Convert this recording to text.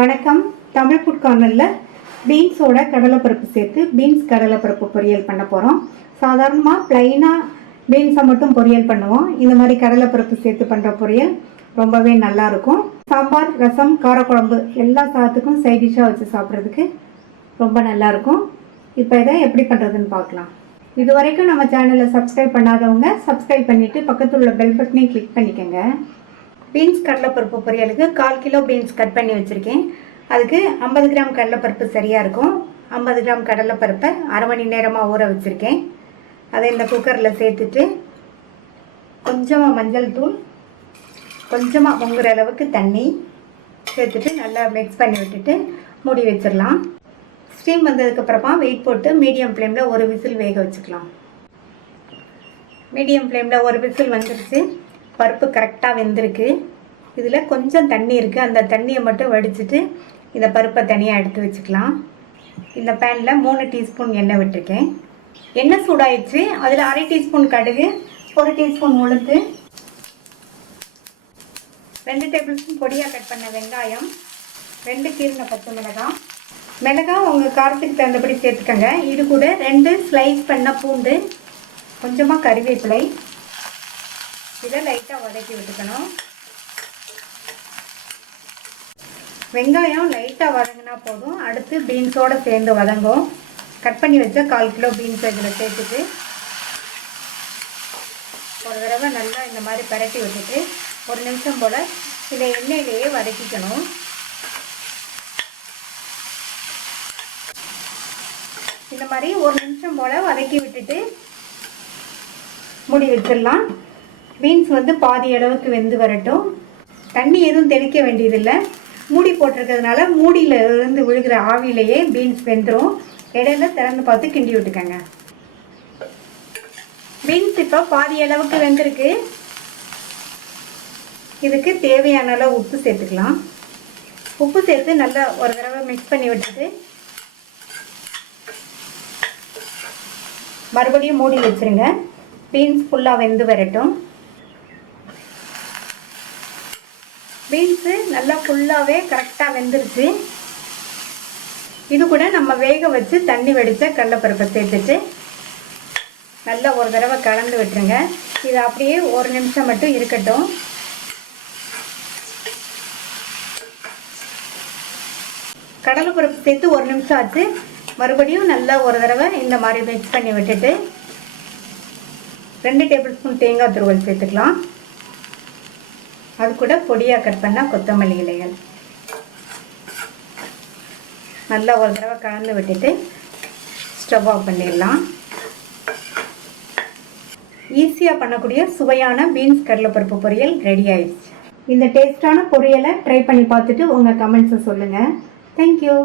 வணக்கம். தமிழ் ஃபுட் கார்னரில் பீன்ஸோட கடலைப்பருப்பு சேர்த்து பீன்ஸ் கடலைப்பருப்பு பொரியல் பண்ண போகிறோம். சாதாரணமாக ப்ளைனாக பீன்ஸை மட்டும் பொரியல் பண்ணுவோம். இந்த மாதிரி கடலைப்பருப்பு சேர்த்து பண்ணுற பொரியல் ரொம்பவே நல்லாயிருக்கும். சாம்பார், ரசம், காரக்குழம்பு எல்லா சாதத்துக்கும் சைட் டிஷ்ஷாக வச்சு சாப்பிட்றதுக்கு ரொம்ப நல்லாயிருக்கும். இப்போ இதை எப்படி பண்ணுறதுன்னு பார்க்கலாம். இது வரைக்கும் நம்ம சேனலை சப்ஸ்கிரைப் பண்ணாதவங்க சப்ஸ்கிரைப் பண்ணிவிட்டு பக்கத்தில் உள்ள பெல் பட்டனையும் கிளிக் பண்ணிக்கோங்க. பீன்ஸ் கடலைப்பருப்பு பொரியலுக்கு 1/4 கிலோ பீன்ஸ் கட் பண்ணி வச்சுருக்கேன். அதுக்கு 50 கிராம் கடலைப்பருப்பு சரியாக இருக்கும். 50 கிராம் கடலைப்பருப்பை அரை மணி நேரமாக ஊற வச்சுருக்கேன். அதை இந்த குக்கரில் சேர்த்துட்டு கொஞ்சமாக மஞ்சள் தூள், கொஞ்சமாக பொங்குற அளவுக்கு தண்ணி சேர்த்துட்டு நல்லா மிக்ஸ் பண்ணி விட்டுட்டு மூடி வச்சிடலாம். ஸ்டீம் வந்ததுக்கப்புறமா வெயிட் போட்டு மீடியம் ஃப்ளேமில் ஒரு விசில் வேக வச்சுக்கலாம். மீடியம் ஃப்ளேமில் ஒரு விசில் வந்துடுச்சு. பருப்பு கரெக்டாக வெந்திருக்கு. இதில் கொஞ்சம் தண்ணி இருக்குது. அந்த தண்ணியை மட்டும் வடிச்சிட்டு இந்த பருப்பை தனியாக எடுத்து வச்சுக்கலாம். இந்த பேனில் 3 டீஸ்பூன் எண்ணெய் விட்டுருக்கேன். எண்ணெய் சூடாயிடுச்சு. அதில் அரை டீஸ்பூன் கடுகு, 1 டீஸ்பூன் உளுந்து, 2 டேபிள் ஸ்பூன் பொடியாக கட் பண்ண வெங்காயம், 2 கீரின பச்சை மிளகாய். மிளகாய் உங்கள் காரத்துக்கு தகுந்தபடி சேர்த்துக்கோங்க. இது கூட 2 ஸ்லைஸ் பண்ண பூண்டு, கொஞ்சமாக கறிவேப்பிலை. இதை லைட்டாக வதக்கி விட்டுக்கணும். வெங்காயம் லைட்டாக வதங்கினா போதும். அடுத்து பீன்ஸோடு சேர்ந்து வதங்கும். கட் பண்ணி வச்ச 1/4 கிலோ பீன்ஸ் இதில் சேர்த்துட்டு ஒரு தடவை நல்லா இந்த மாதிரி பரட்டி விட்டுட்டு 1 நிமிஷம் போல் இதை எண்ணெயிலேயே வதக்கிக்கணும். இந்த மாதிரி 1 நிமிஷம் போல் வதக்கி விட்டுட்டு மூடி வச்சிடலாம். பீன்ஸ் பாதி அளவுக்கு வெந்து வரட்டும். தண்ணி எதுவும் தெளிக்க வேண்டியதில்லை. மூடி போட்டிருக்கிறதுனால மூடியில் இருந்து விழுகிற ஆவிலேயே பீன்ஸ் வெந்துடும். இடையில திறந்து பார்த்து கிண்டி விட்டுக்கோங்க. பீன்ஸ் இப்போ பாதி அளவுக்கு வெந்திருக்கு. இதுக்கு தேவையான அளவு உப்பு சேர்த்துக்கலாம். உப்பு சேர்த்து நல்லா ஒரு தடவை மிக்ஸ் பண்ணி விட்டுட்டு மறுபடியும் மூடி வச்சுருங்க. பீன்ஸ் ஃபுல்லாக வெந்து வரட்டும். பீன்ஸு நல்லா ஃபுல்லாகவே கரெக்டாக வெந்துருச்சு. இது கூட நம்ம வேக வச்சு தண்ணி வடித்த கடலைப்பருப்பை சேர்த்துட்டு நல்லா ஒரு தடவை கலந்து விட்டுருங்க. இது அப்படியே 1 நிமிஷம் மட்டும் இருக்கட்டும். கடலைப்பருப்பு சேர்த்து 1 நிமிஷம் ஆச்சு. மறுபடியும் நல்லா ஒரு தடவை இந்த மாதிரி மிக்ஸ் பண்ணி விட்டுட்டு 2 டேபிள் ஸ்பூன் தேங்காய் துருவல் சேர்த்துக்கலாம். அது கூட பொடியாக கட் பண்ண கொத்தமல்லி இலைகள் நல்லா ஒரு தடவை கலந்து விட்டுட்டு ஸ்டவ் ஆஃப் பண்ணிடலாம். ஈஸியாக பண்ணக்கூடிய சுவையான பீன்ஸ் கடலைப்பருப்பு பொரியல் ரெடி ஆயிடுச்சு. இந்த டேஸ்டான பொரியலை ட்ரை பண்ணி பார்த்துட்டு உங்கள் கமெண்ட்ஸை சொல்லுங்கள். தேங்க்யூ.